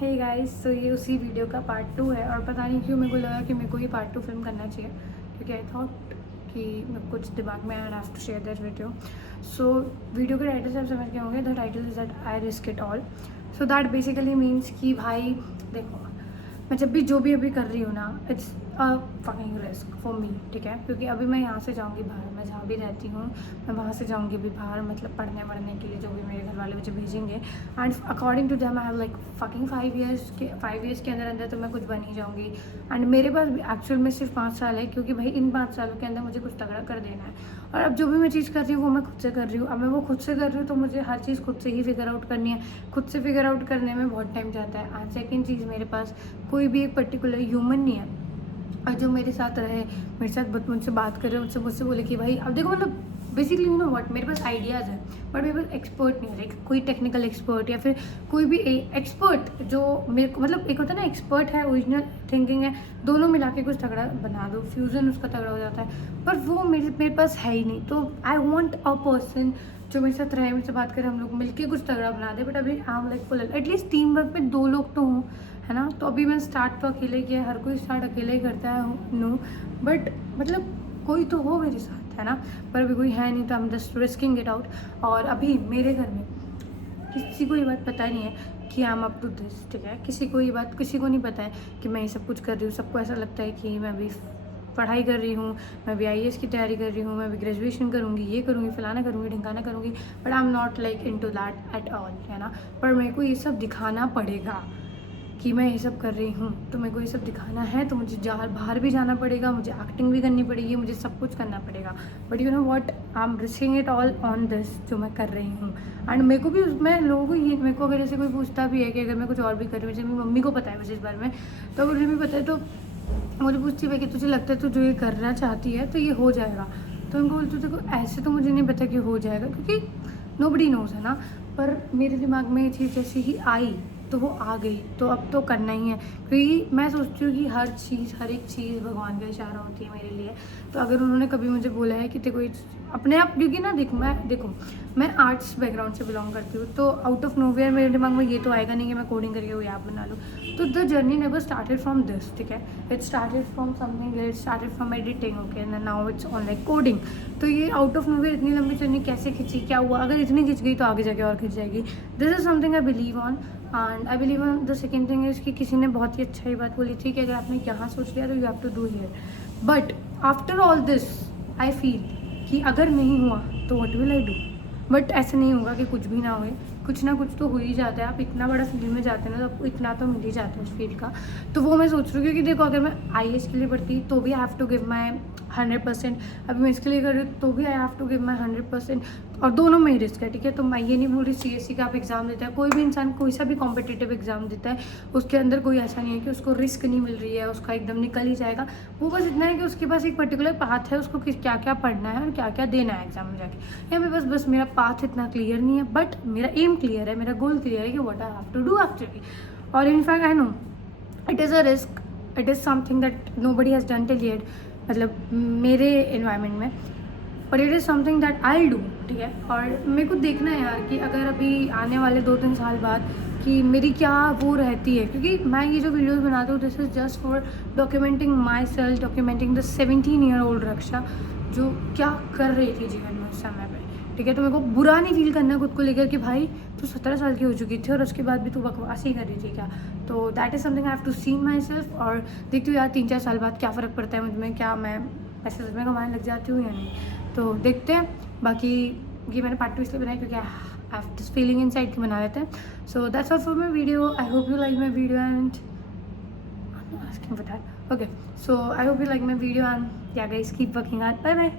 Hey guys, तो ये उसी वीडियो का पार्ट 2 है और पता नहीं क्यों मेरे को लगा कि मेरे को ये पार्ट 2 फिल्म करना चाहिए क्योंकि आई थॉट कि मैं कुछ दिमाग में I have to share that video. So video के टाइटल से आप समझ गए होंगे। The title is that I risk it all. So that basically means कि भाई देखो, मैं जब भी जो भी अभी कर रही हूँ ना, it's a fucking risk for me, ठीक है। क्योंकि अभी मैं यहाँ से जाऊँगी बाहर, मैं जहाँ भी रहती हूँ मैं वहाँ से जाऊँगी भी बाहर, मतलब पढ़ने वढ़ने के लिए, जो भी मेरे घर वाले मुझे भेजेंगे। And according to them I have like fucking 5 years के अंदर अंदर तो मैं कुछ बन ही जाऊँगी। एंड मेरे पास भी एक्चुअल में सिर्फ 5 साल है, क्योंकि भाई इन 5 सालों के अंदर मुझे कुछ तगड़ा कर देना है। और अब जो भी मैं चीज़ कर रही हूँ वो मैं खुद से कर रही हूँ। अब मैं वो खुद से कर रही हूँ तो मुझे हर चीज़ खुद से ही फिगर आउट करनी है। खुद से फिगर आउट करने में बहुत टाइम जाता है। एंड सेकेंड चीज़, मेरे पास कोई भी एक पर्टिकुलर ह्यूमन नहीं है और जो मेरे साथ रहे, मेरे साथ मुझसे बात करे, मुझसे बोले कि भाई अब देखो, मतलब बेसिकली यू नो व्हाट, मेरे पास आइडियाज़ है बट मेरे पास एक्सपर्ट नहीं है। लाइक कोई टेक्निकल एक्सपर्ट या फिर कोई भी एक्सपर्ट जो मेरे को, मतलब एक होता है ना एक्सपर्ट है, ओरिजिनल थिंकिंग है, दोनों मिला के कुछ तगड़ा बना दो, फ्यूज़न उसका तगड़ा हो जाता है। पर वो मेरे पास है ही नहीं। तो आई वॉन्ट अ पर्सन जो मेरे साथ रहे, मेरे से बात करे, हम लोग मिलके कुछ तगड़ा बना दे। बट अभी I am like full, at least team work में 2 लोग तो हों, है ना। तो अभी मैं स्टार्ट तो अकेले किया, हर कोई स्टार्ट अकेले ही करता है, नो, बट मतलब कोई तो हो मेरे साथ, है ना। पर अभी कोई है नहीं, तो I am just risking it out. और अभी मेरे घर में किसी को ये बात पता नहीं है कि I am up to this, ठीक है। किसी को नहीं पता है कि मैं ये सब कुछ कर रही हूँ। सबको ऐसा लगता है कि मैं अभी पढ़ाई कर रही हूँ, मैं भी IAS की तैयारी कर रही हूँ, मैं भी ग्रेजुएशन करूँगी, ये करूँगी, फलाना करूँगी, ढिंकाना करूँगी। But I am not like into that at all, है ना। पर मेरे को ये सब दिखाना पड़ेगा कि मैं ये सब कर रही हूँ, तो मेरे को ये सब दिखाना है, तो मुझे बाहर भी जाना पड़ेगा, मुझे एक्टिंग भी करनी पड़ेगी, मुझे सब कुछ करना पड़ेगा। But you know what, I am risking it all on this, जो मैं कर रही हूँ। एंड मेरे को भी, मैं लोगों को ये, मेरे को अगर जैसे कोई पूछता भी है कि अगर मैं कुछ और भी कर रही हूँ, जैसे मेरी मम्मी को पता है मुझे इस बारे में, तो अगर मुझे भी पता है तो मुझे पूछती है कि तुझे लगता है तू जो ये करना चाहती है तो ये हो जाएगा। तो उनको बोलती हूँ, देखो ऐसे तो मुझे नहीं पता कि हो जाएगा, क्योंकि नोबडी नोज़, है ना। पर मेरे दिमाग में ये चीज़ जैसे ही आई तो वो आ गई, तो अब तो करना ही है। क्योंकि मैं सोचती हूँ कि हर एक चीज़ भगवान का इशारा होती है मेरे लिए। तो अगर उन्होंने कभी मुझे बोला है कि तेरे को अपने आप, क्योंकि ना देखो मैं आर्ट्स बैकग्राउंड से बिलोंग करती हूँ, तो आउट ऑफ नोवेयर मेरे दिमाग में ये तो आएगा नहीं कि मैं कोडिंग करके वो ऐप बना लूँ। तो the journey never started from this, ठीक है। It started from something, it started from editing, okay, and now it's on like coding. तो ये आउट ऑफ नोवेयर इतनी लंबी जर्नी कैसे खींची, क्या हुआ, अगर इतनी खींच गई तो आगे जाके और खींच जाएगी। This is something I believe on. And I believe on the second thing is कि किसी ने बहुत ही अच्छा ही बात बोली थी कि अगर आपने यहाँ सोच लिया तो you have to do here. But after all this I feel कि अगर नहीं हुआ तो what will I do. But ऐसा नहीं होगा कि कुछ भी ना होए, कुछ ना कुछ तो हो ही जाता है। आप इतना बड़ा फील्ड में जाते हैं ना, तो आपको इतना तो मिल ही जाता है उस फील्ड का। तो वो मैं सोच रही हूँ, क्योंकि देखो अगर मैं IAS के लिए पढ़ती तो भी I have to give my 100%। अभी मैं इसके लिए कर रही हूँ तो भी I have to give my 100%। और दोनों में ही रिस्क है, ठीक है। तो मैं ये नहीं बोल रही CSC का आप एग्ज़ाम देता है, कोई भी इंसान कोई सा भी कॉम्पिटिटिव एग्ज़ाम देता है, उसके अंदर कोई ऐसा नहीं है कि उसको रिस्क नहीं मिल रही है, उसका एकदम निकल ही जाएगा। वो बस इतना है कि उसके पास एक पर्टिकुलर पाथ है, उसको क्या क्या पढ़ना है और क्या क्या देना है एग्जाम में जाके। या मेरे बस मेरा पाथ इतना क्लियर नहीं है, बट मेरा एम क्लियर है, मेरा गोल क्लियर है कि what I have to do actually. और in fact I know it is a risk, it is something that nobody has done till yet, मतलब मेरे इन्वायरमेंट में। But it is something that I do, ठीक है। और मेरे को देखना है यार कि अगर अभी आने वाले 2-3 साल बाद कि मेरी क्या वो रहती है, क्योंकि मैं ये जो वीडियोस बनाती हूँ this is just for documenting my self, documenting the 17-year-old रक्षा, जो क्या कर रही थी जीवन में उस समय पर, ठीक है। तो मेरे को बुरा नहीं फील करना खुद को लेकर कि भाई तू 17 साल की हो चुकी थी और उसके बाद भी तू बकवास ही कर रही थी क्या। तो that is something I have to see myself. और देखती हूँ यार 3-4 साल बाद क्या फ़र्क पड़ता है मुझ में, क्या मैं पैसे सच में कमाने लग जाती हूँ या नहीं, तो देखते हैं। बाकी ये मैंने पार्ट 2 इसलिए बनाया क्योंकि I have this feeling inside कि बना लेते हैं। So that's all for my video. I hope you like my video and I am not asking for that, okay. So I hope you like my video and yeah guys keep working hard, bye bye.